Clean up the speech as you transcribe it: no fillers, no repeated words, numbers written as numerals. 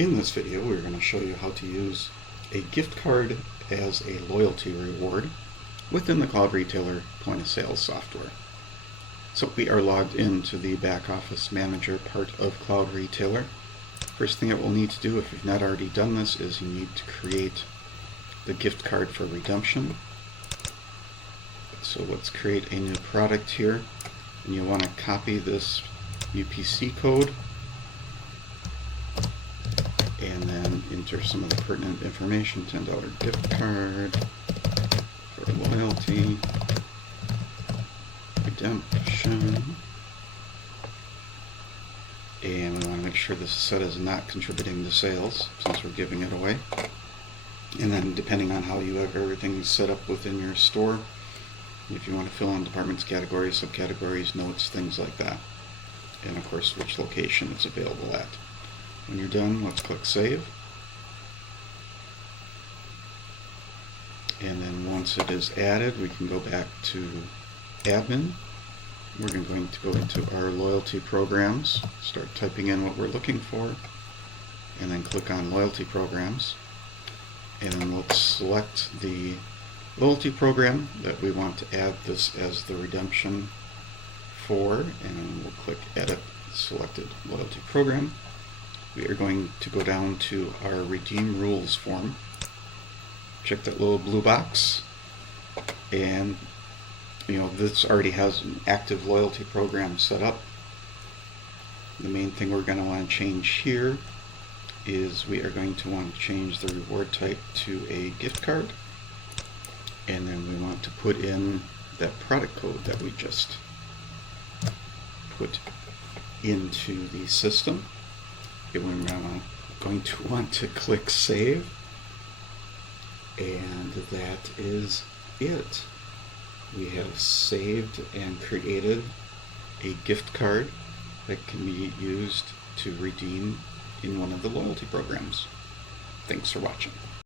In this video, we're going to show you how to use a gift card as a loyalty reward within the Cloud Retailer point of sale software. So we are logged into the back office manager part of Cloud Retailer. First thing that we'll need to do, if you've not already done this, is you need to create the gift card for redemption. So let's create a new product here, and you want to copy this UPC code and then enter some of the pertinent information. $10 gift card for loyalty redemption, and we want to make sure this is set as not contributing to sales since we're giving it away. And then depending on how you have everything set up within your store, if you want to fill in departments, categories, subcategories, notes, things like that, and of course which location it's available at. When you're done, let's click Save. And then once it is added, we can go back to Admin. We're going to go into our loyalty programs, start typing in what we're looking for, and then click on Loyalty Programs. And then let's select the loyalty program that we want to add this as the redemption for, and then we'll click Edit Selected Loyalty Program. We are going to go down to our Redeem Rules form. Check that little blue box, and this already has an active loyalty program set up. The main thing we're going to want to change here is we are going to want to change the reward type to a gift card, and then we want to put in that product code that we just put into the system. And we're going to want to click Save, and that is it. We have saved and created a gift card that can be used to redeem in one of the loyalty programs. Thanks for watching.